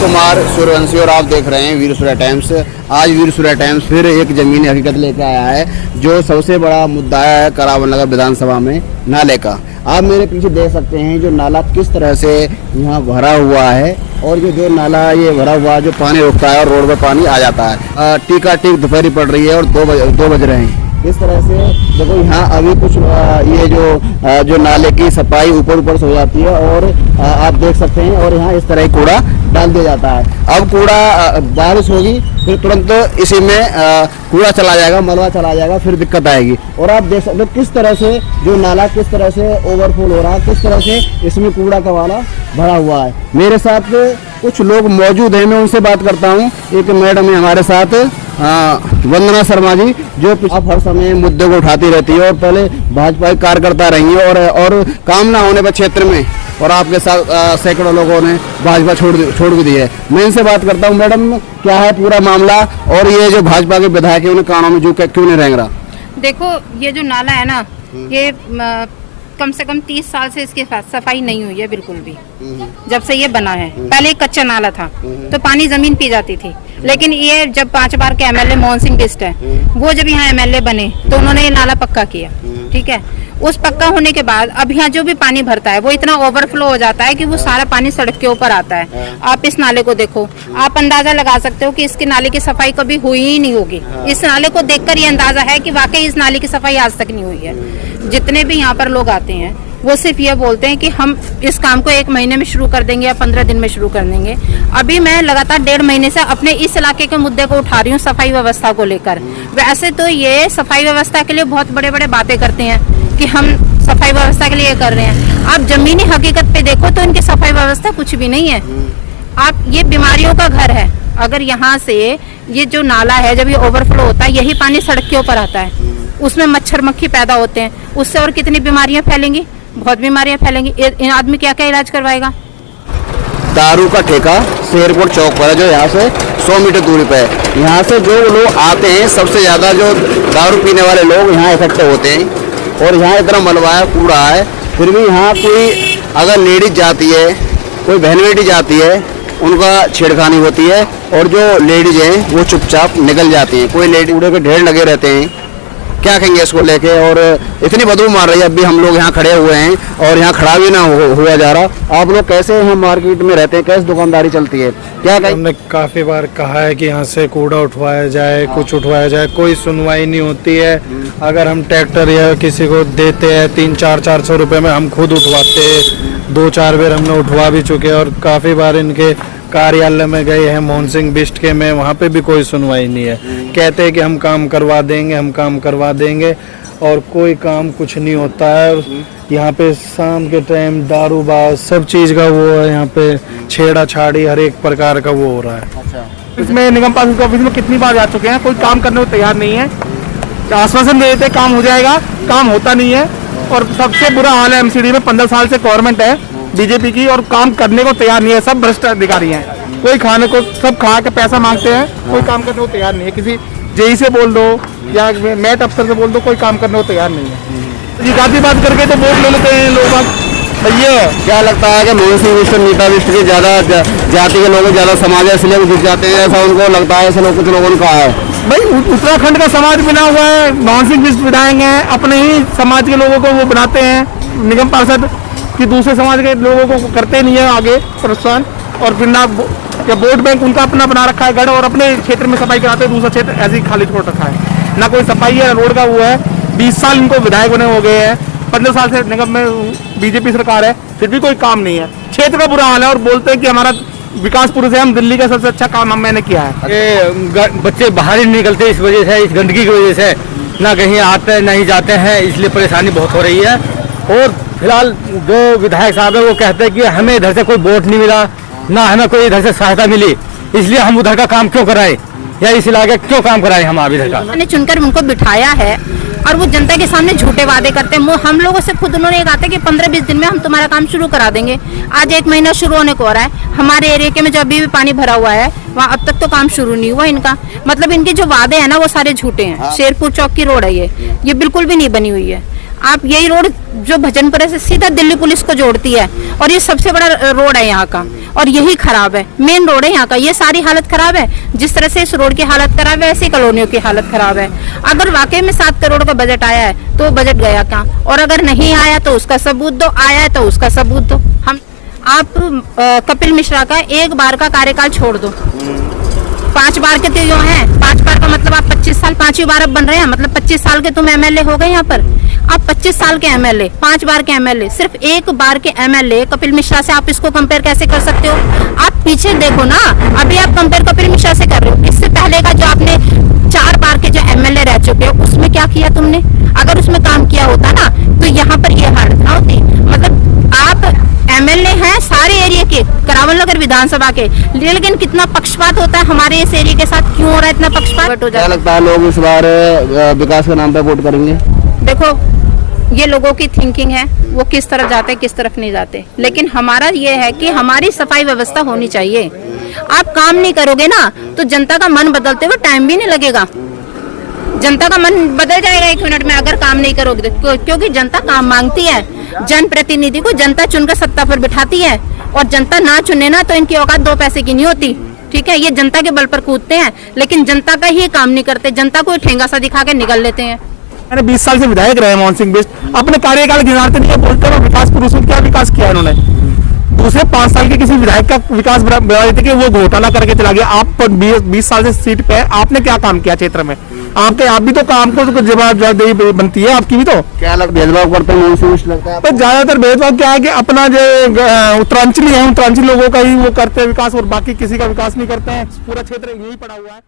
कुमार सूर्यवंशी और आप देख रहे हैं वीर सूर्या टाइम्स। आज वीर सूर्या टाइम्स फिर एक जमीनी हकीकत लेकर आया है जो सबसे बड़ा मुद्दा है करावन नगर विधानसभा में, नाले का। आप मेरे पीछे देख सकते हैं जो नाला किस तरह से यहाँ भरा हुआ है और जो नाला ये भरा हुआ है, जो पानी रुकता है और रोड पर पानी आ जाता है। टीका टीक दोपहरी पड़ रही है और 2 बज रहे हैं। इस तरह से देखो यहाँ अभी कुछ ये जो नाले की सफाई ऊपर से हो जाती है और आप देख सकते हैं, और यहाँ इस तरह ही कूड़ा डाल दिया जाता है। अब कूड़ा बारिश होगी फिर तुरंत इसी में कूड़ा चला जाएगा, मलबा चला जाएगा, फिर दिक्कत आएगी। और आप देख सकते हो किस तरह से जो नाला किस तरह से ओवरफ्लो हो रहा है, किस तरह से इसमें कूड़ा का वाला भरा हुआ है। मेरे साथ कुछ लोग मौजूद हैं, मैं उनसे बात करता हूँ। एक मैडम है हमारे साथ, वंदना शर्मा जी, जो आप हर समय मुद्दे को उठाती रहती है और पहले भाजपा की कार्यकर्ता रही है और काम ना होने पर क्षेत्र में और आपके साथ सैकड़ों लोगों ने भाजपा छोड़ भी दी है। मैं इनसे बात करता हूँ। मैडम, क्या है पूरा मामला और ये जो भाजपा के विधायक है उन्हें कानों में क्यों नहीं रेंग रहा? देखो, ये जो नाला है ना, ये कम से कम 30 साल से इसकी सफाई नहीं हुई है बिल्कुल भी। जब से ये बना है, पहले एक कच्चा नाला था तो पानी जमीन पी जाती थी, लेकिन ये जब 5 बार के एमएलए मोहन सिंह बिष्ट है, वो जब यहाँ एमएलए बने तो उन्होंने ये नाला पक्का किया। ठीक है, उस पक्का होने के बाद अब यहाँ जो भी पानी भरता है वो इतना ओवरफ्लो हो जाता है कि वो सारा पानी सड़क के ऊपर आता है। आप इस नाले को देखो, आप अंदाजा लगा सकते हो कि इसके नाले की सफाई कभी हुई ही नहीं होगी। इस नाले को देखकर ये अंदाजा है कि वाकई इस नाले की सफाई आज तक नहीं हुई है। जितने भी यहाँ पर लोग आते हैं वो सिर्फ ये बोलते हैं कि हम इस काम को 1 महीने में शुरू कर देंगे या 15 दिन में शुरू कर देंगे। अभी मैं लगातार 1.5 महीने से अपने इस इलाके के मुद्दे को उठा रही हूँ, सफाई व्यवस्था को लेकर। वैसे तो ये सफाई व्यवस्था के लिए बहुत बड़े बातें करते हैं कि हम सफाई व्यवस्था के लिए कर रहे हैं। आप जमीनी हकीकत पे देखो तो इनकी सफाई व्यवस्था कुछ भी नहीं है। आप, ये बीमारियों का घर है। अगर यहाँ से ये जो नाला है, जब ये ओवरफ्लो होता है, यही पानी सड़क के ऊपर आता है, उसमें मच्छर मक्खी पैदा होते हैं, उससे और कितनी बीमारियां फैलेंगी, बहुत बीमारियां फैलेंगी। इन आदमी क्या इलाज करवाएगा? दारू का ठेका शेरपुर चौक पर है, जो यहाँ से 100 मीटर दूरी पे है। यहाँ से जो लोग आते हैं, सबसे ज्यादा जो दारू पीने वाले लोग यहाँ इकट्ठे होते हैं और यहाँ इतना मलबा है, कूड़ा है। फिर भी यहाँ कोई अगर लेडीज जाती है, कोई बहन बेटी जाती है, उनका छेड़खानी होती है और जो लेडीज हैं वो चुपचाप निकल जाती हैं। कोई लेडीज कूड़े के ढेर लगे रहते हैं। क्या कहेंगे इसको लेके? और इतनी बदबू मार रही है, अभी हम लोग यहाँ खड़े हुए हैं और यहाँ खड़ा भी ना हुआ जा रहा। आप लोग कैसे यहाँ मार्केट में रहते हैं, कैसे दुकानदारी चलती है, क्या कहें? हमने काफी बार कहा है कि यहाँ से कूड़ा उठवाया जाए, कुछ उठवाया जाए, कोई सुनवाई नहीं होती है। अगर हम ट्रैक्टर या किसी को देते हैं 300-400 रुपए में, हम खुद उठवाते हैं। 2-4 बार हमने उठवा भी चुके हैं और काफी बार इनके कार्यालय में गए हैं मोहन सिंह बिष्ट के में, वहाँ पे भी कोई सुनवाई नहीं है। कहते हैं कि हम काम करवा देंगे, हम काम करवा देंगे, और कोई काम कुछ नहीं होता है। यहाँ पे शाम के टाइम दारूबाज सब चीज का वो है, यहाँ पे छेड़ा छाड़ी हर एक प्रकार का वो हो रहा है। अच्छा। इसमें निगम पार्षद ऑफिस में कितनी बार जा चुके हैं, कोई काम करने को तैयार नहीं है। आश्वासन दे देते काम हो जाएगा, काम होता नहीं है। और सबसे बुरा हाल है एमसीडी में, 15 साल से गवर्नमेंट है बीजेपी की और काम करने को तैयार नहीं है। सब भ्रष्ट अधिकारी हैं, कोई खाने को सब खा के पैसा मांगते हैं, कोई काम करने को तैयार नहीं है। किसी जेई से बोल दो या मैट अफसर से बोल दो, कोई काम करने को तैयार नहीं है। जी गाती बात करके तो वोट ले लेते हैं लोग। भैया, क्या लगता है कि मोहन सिंह बिष्ट, नीता बिष्ट के ज्यादा जाति के लोग ज्यादा समाज है इसलिए जुट जाते हैं, ऐसा उनको लगता है? ऐसे लोग कुछ लोगों ने कहा है। भाई उत्तराखंड का समाज बना हुआ है, मोहन सिंह बिष्ट विधायक हैं, अपने ही समाज के लोगों को वो बनाते हैं निगम पार्षद, कि दूसरे समाज के लोगों को करते नहीं है आगे प्रोत्साहन। और फिर ना वोट बैंक उनका अपना बना रखा है गढ़, और अपने क्षेत्र में सफाई कराते हैं, दूसरा क्षेत्र ऐसे ही खाली छोड़ रखा है। ना कोई सफाई है, रोड का वो है। 20 साल इनको विधायक बने हो गए हैं, 15 साल से निगम में बीजेपी सरकार है, फिर भी कोई काम नहीं है। क्षेत्र का बुरा हाल है और बोलते हैं कि हमारा विकास पुरुष है, हम दिल्ली का सबसे अच्छा काम मैंने किया है। ये बच्चे बाहर ही निकलते इस वजह से, इस गंदगी की वजह से, ना कहीं आते नहीं जाते हैं, इसलिए परेशानी बहुत हो रही है। और फिलहाल जो विधायक साहब है वो कहते हैं कि हमें इधर से कोई वोट नहीं मिला, ना हमें कोई इधर से सहायता मिली, इसलिए हम उधर का काम क्यों कराएं या इस इलाके क्यों काम कराएं हम आप इधर का। मैंने चुनकर उनको बिठाया है और वो जनता के सामने झूठे वादे करते हैं। हम लोगों से खुद उन्होंने कहा था कि 15-20 दिन में हम तुम्हारा काम शुरू करा देंगे। आज 1 महीना शुरू होने को हो रहा है। हमारे एरिया में जो अभी भी पानी भरा हुआ है वहाँ अब तक तो काम शुरू नहीं हुआ इनका। मतलब इनके जो वादे हैं ना वो सारे झूठे हैं। शेरपुर चौक की रोड है ये बिल्कुल भी नहीं बनी हुई है। आप यही रोड जो भजनपुरा से सीधा दिल्ली पुलिस को जोड़ती है, और ये सबसे बड़ा रोड है यहाँ का, और यही खराब है, मेन रोड है यहाँ का। ये सारी हालत खराब है, जिस तरह से इस रोड की हालत खराब है, ऐसी कॉलोनियों की हालत खराब है। अगर वाकई में 7 करोड़ का बजट आया है तो बजट गया कहाँ, और अगर नहीं आया तो उसका सबूत दो, आया है तो उसका सबूत दो। आप कपिल मिश्रा का 1 बार का कार्यकाल छोड़ दो, 5 बार के तो जो हैं, 5 बार का मतलब आप 25 साल, 5वीं बार अब बन रहे हैं, मतलब 25 साल के तुम एमएलए हो गए यहाँ पर। आप 25 साल के एमएलए, 5 बार के एमएलए, सिर्फ 1 बार के एमएलए कपिल मिश्रा से आप इसको कंपेयर कैसे कर सकते हो? आप पीछे देखो ना, अभी आप कंपेयर कपिल मिश्रा से कर रहे हो, इससे पहले का जो आपने 4 बार के जो एमएलए रह चुके हो, उसमें क्या किया तुमने? अगर उसमें काम किया होता ना तो यहाँ पर ये हालत ना होती। मतलब आप एमएलए हैं सारे एरिया के, करावल नगर विधानसभा के, लेकिन कितना पक्षपात होता है हमारे इस एरिया के साथ, क्यों हो रहा है इतना पक्षपात? हो क्या जाता लगता है लोग इस बार विकास के नाम पे वोट करेंगे? देखो, ये लोगों की थिंकिंग है, वो किस तरफ जाते किस तरफ नहीं जाते, लेकिन हमारा ये है कि हमारी सफाई व्यवस्था होनी चाहिए। आप काम नहीं करोगे ना तो जनता का मन बदलते हुए टाइम भी नहीं लगेगा। जनता का मन बदल जाएगा 1 मिनट में अगर काम नहीं करोगे, क्योंकि जनता काम मांगती है। जनप्रतिनिधि को जनता चुनकर सत्ता पर बिठाती है, और जनता ना चुने ना तो इनकी औकात 2 पैसे की नहीं होती। ठीक है, ये जनता के बल पर कूदते हैं, लेकिन जनता का ही काम नहीं करते, जनता को ठेंगा सा दिखा के निकल लेते हैं। मैंने 20 साल से विधायक रहे मोहन सिंह बिष्ट, अपने कार्यकाल गिनाते नहीं है, बोलते हैं विकास पुरुष में क्या विकास किया इन्होंने। दूसरे 5 साल के किसी विधायक का विकास कि वो घोटाला करके चला गया। आप 20 साल से सीट पे, आपने क्या काम किया क्षेत्र में? आप भी तो काम को तो जवाबदेही बनती है आपकी भी। तो क्या भेदभाव करते हैं मोहन सिंह बिष्ट लगता है? पर ज्यादातर भेदभाव क्या है कि अपना जो उत्तरांचली है, उत्तरांचली लोगों का ही वो करते हैं विकास, और बाकी किसी का विकास नहीं करते हैं। पूरा क्षेत्र यही पड़ा हुआ है।